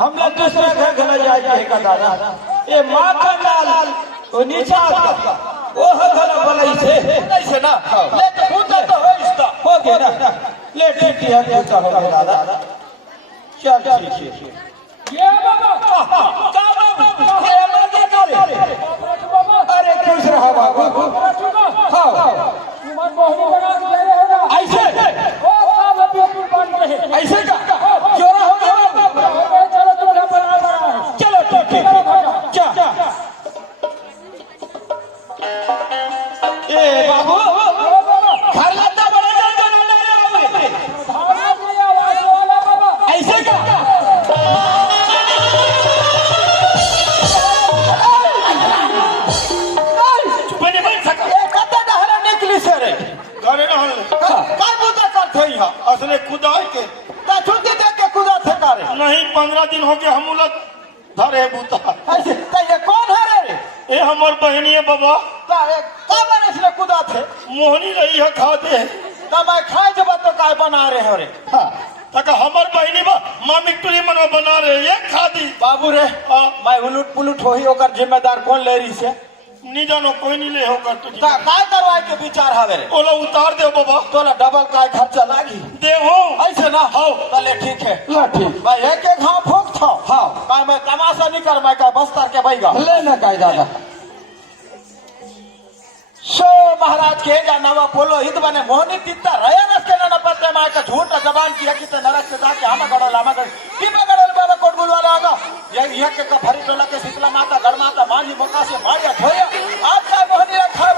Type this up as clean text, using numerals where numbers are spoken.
हम लोग दूसरा घर घर जाए का दादा ये माँ का लाल वो नीचा का वो घर बलाई से ना ले तो पूछा तो हो इसका हो गया ना ले ठीक है पूछा हो गया दादा चल ठीक है ये बाबा का बाबा ये मर गया बाबा अरे खुश रहो बाबू हां तुम्हारे मोहनी बना दे रहे हो ना ऐसे ओ बाबा बिल्कुल बन रहे ऐसे का जोरा हो गया चलो तुम्हारा बना रहा है चलो ठीक है जा ए बाबू घर लाता बड़ा बाबू ऐसे का असले खुदाई के छुट्टी दे के खुदा थे करे नहीं 15 दिन हो गए हम लोग धरे बुता ऐसे ये कौन है रे ये हमार बहनी है बाबा का बने इसने खुदा थे मोहनी रही है खा दे तो मैं खाए जब तो काय बना रहे हो रे हां तक हमार बहनी बा मामी टुरी मनो बना रहे ये खा दी बाबू रे मैं उलट पुलट होई ओकर जिम्मेदार कौन ले रही से नहीं जानो कोई नहीं ले होकर तुझे काय करवाए के विचार हवे रे ओला उतार दे बाबा तोला डबल काय खर्चा लागी दे हो ऐसे ना हो चले ठीक है ला ठीक मैं एक एक हां फूक था हां काय मैं तमाशा नहीं कर मैं काय बस्तर के बैगा ले ना काय दादा शो महाराज के जानवा बोलो हित बने मोहनी तित्ता रया नस के ना पत्ते माय का झूठ जबान की हकी ते नरक से जाके हम गड़ल हम गड़ की बगड़ल बाबा कोटगुल वाला आगा ये के का भरी टोला के शीतला माता गढ़ माता मांझी मका से मारिया